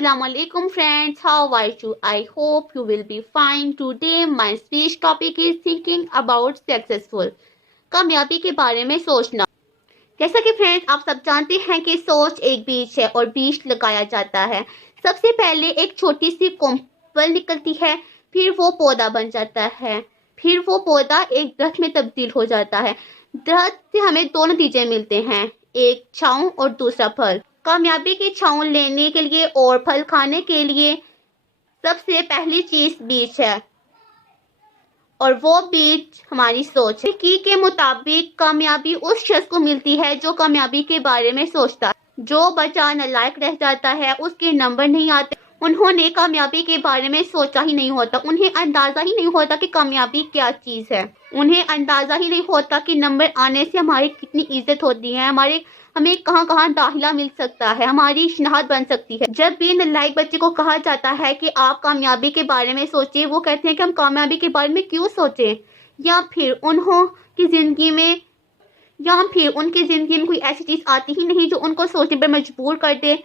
Assalamu alaikum friends, how are you? I hope you will be fine. Today my speech topic is thinking about successful. कामयाबी के बारे में सोचना। जैसा कि फ्रेंड्स आप सब जानते हैं कि सोच एक बीज है और बीज लगाया जाता है। सबसे पहले एक छोटी सी कोम्पल निकलती है, फिर वो पौधा बन जाता है, फिर वो पौधा एक दरख्त में तब्दील हो जाता है। दरख्त से हमें दो नतीजे मिलते हैं, एक छांव और दूसरा फल। कामयाबी की छांव लेने के लिए और फल खाने के लिए सबसे पहली चीज बीज है और वो बीज हमारी सोच है। के मुताबिक कामयाबी उस शख्स को मिलती है जो कामयाबी के बारे में सोचता है। जो बच्चा नालायक रह जाता है, उसके नंबर नहीं आते, उन्होंने कामयाबी के बारे में सोचा ही नहीं होता। उन्हें अंदाजा ही नहीं होता कि कामयाबी क्या चीज है। उन्हें अंदाजा ही नहीं होता कि नंबर आने से हमारी कितनी इज्जत होती है, हमें कहाँ कहाँ दाखिला मिल सकता है, हमारी शनाख्त बन सकती है। जब भी नालायक बच्चे को कहा जाता है कि आप कामयाबी के बारे में सोचें, वो कहते हैं कि हम कामयाबी के बारे में क्यों सोचें, या फिर उनकी जिंदगी में कोई ऐसी चीज आती ही नहीं जो उनको सोचने पर मजबूर कर दे।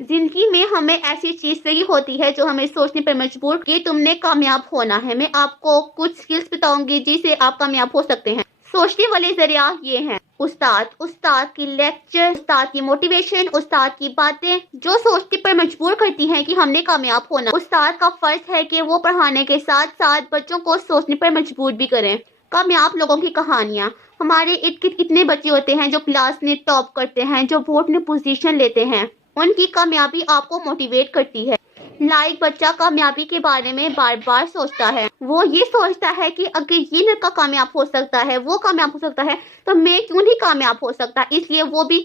जिंदगी में हमें ऐसी चीज सही होती है जो हमें सोचने पर मजबूर कि तुमने कामयाब होना है। मैं आपको कुछ स्किल्स बताऊंगी जिससे आप कामयाब हो सकते हैं। सोचने वाले जरिया ये हैं: उस्ताद की लेक्चर, उस्ताद की मोटिवेशन, उस्ताद की बातें जो सोचने पर मजबूर करती हैं कि हमने कामयाब होना। उस्ताद का फर्ज है कि वो पढ़ाने के साथ साथ बच्चों को सोचने पर मजबूर भी करें। कामयाब लोगों की कहानियाँ। हमारे इर्द गिर्द कितने बच्चे होते हैं जो क्लास में टॉप करते हैं, जो बोर्ड में पोजीशन लेते हैं। उनकी कामयाबी आपको मोटिवेट करती है। लाइक बच्चा कामयाबी के बारे में बार बार सोचता है। वो ये सोचता है कि अगर ये लड़का कामयाब हो सकता है, वो कामयाब हो सकता है, तो मैं क्यों नहीं कामयाब हो सकता। इसलिए वो भी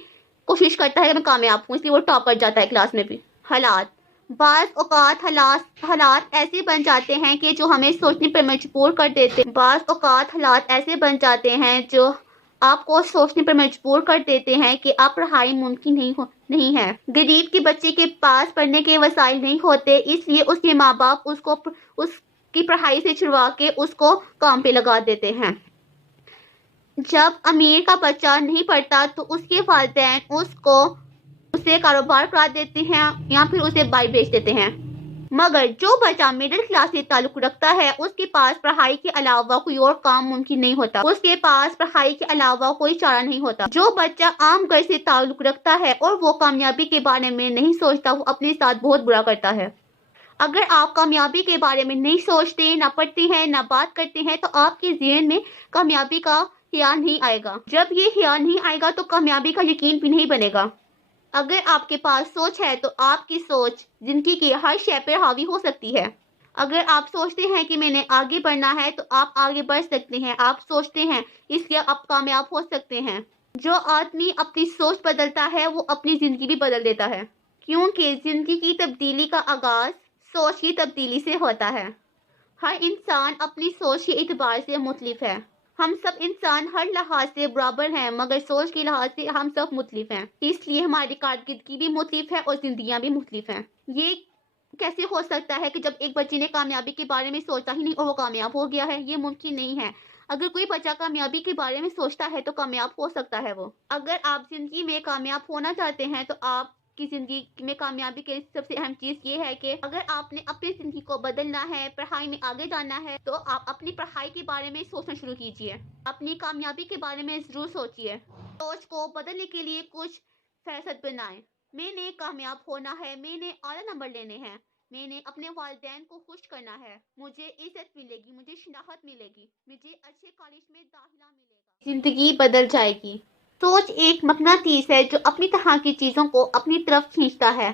कोशिश करता है कि मैं कामयाब हूँ, इसलिए वो टॉप कर जाता है क्लास में भी। हालात। बाज़ औक़ात हालात ऐसे बन जाते हैं कि जो हमें सोचने पर मजबूर कर देते हैं। बाज़ औक़ात हालात ऐसे बन जाते हैं जो आपको सोचने पर मजबूर कर देते हैं कि आप पढ़ाई मुमकिन नहीं है। गरीब के बच्चे के पास पढ़ने के वसाइल नहीं होते, इसलिए उसके माँ बाप उसकी पढ़ाई से छुड़वा के उसको काम पे लगा देते हैं। जब अमीर का बच्चा नहीं पढ़ता तो उसके वालिदैन उसे कारोबार करा देते हैं या फिर उसे बाइक बेच देते हैं। मगर जो बच्चा मिडिल क्लास से ताल्लुक रखता है, उसके पास पढ़ाई के अलावा कोई और काम मुमकिन नहीं होता, उसके पास पढ़ाई के अलावा कोई चारा नहीं होता। जो बच्चा आम घर से ताल्लुक रखता है और वो कामयाबी के बारे में नहीं सोचता, वो अपने साथ बहुत बुरा करता है। अगर आप कामयाबी के बारे में नहीं सोचते, ना पढ़ते हैं, ना बात करते हैं, तो आपके ज़हन में कामयाबी का ख्याल नहीं आएगा। जब ये ख्याल नहीं आएगा तो कामयाबी का यकीन भी नहीं बनेगा। अगर आपके पास सोच है तो आपकी सोच जिंदगी की हर शय पर हावी हो सकती है। अगर आप सोचते हैं कि मैंने आगे बढ़ना है तो आप आगे बढ़ सकते हैं। आप सोचते हैं इसलिए आप कामयाब हो सकते हैं। जो आदमी अपनी सोच बदलता है वो अपनी जिंदगी भी बदल देता है, क्योंकि जिंदगी की तब्दीली का आगाज सोच की तब्दीली से होता है। हर इंसान अपनी सोच के एतबार से मुख्तलिफ है। हम सब इंसान हर लिहाज से बराबर हैं, मगर सोच के लिहाज से हम सब मुख्तलिफ हैं। इसलिए हमारी कारकर्दगी भी मुख्तलिफ है और जिंदगियां भी मुख्तलिफ हैं। ये कैसे हो सकता है कि जब एक बच्चे ने कामयाबी के बारे में सोचा ही नहीं और वो कामयाब हो गया है? ये मुमकिन नहीं है। अगर कोई बच्चा कामयाबी के बारे में सोचता है तो कामयाब हो सकता है वो। अगर आप जिंदगी में कामयाब होना चाहते हैं तो आपकी जिंदगी में कामयाबी की सबसे अहम चीज ये है कि अगर आपने अपनी जिंदगी को बदलना है, पढ़ाई में आगे जाना है, तो आप अपनी पढ़ाई के बारे में सोचना शुरू कीजिए। अपनी कामयाबी के बारे में जरूर सोचिए। सोच को बदलने के लिए कुछ फैसले बनाएं। मैंने कामयाब होना है, मैंने आला नंबर लेने हैं, मैंने अपने वालिदैन को खुश करना है, मुझे इज्जत मिलेगी, मुझे शनाख्त मिलेगी, मुझे अच्छे कॉलेज में दाखिला मिलेगा। जिंदगी बदल जाएगी। सोच एक मकनातीस है जो अपनी तरह की चीज़ों को अपनी तरफ खींचता है।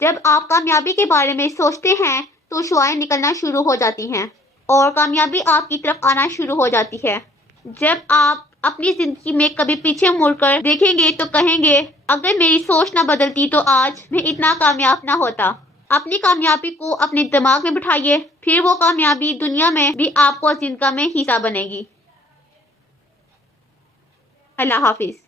जब आप कामयाबी के बारे में सोचते हैं तो शुआएं निकलना शुरू हो जाती हैं और कामयाबी आपकी तरफ आना शुरू हो जाती है। जब आप अपनी ज़िंदगी में कभी पीछे मुड़कर देखेंगे तो कहेंगे, अगर मेरी सोच ना बदलती तो आज मैं इतना कामयाब ना होता। अपनी कामयाबी को अपने दिमाग में बिठाइए, फिर वो कामयाबी दुनिया में भी आपको जिंदगी में हिस्सा बनेगी। अल्लाह हाफिज।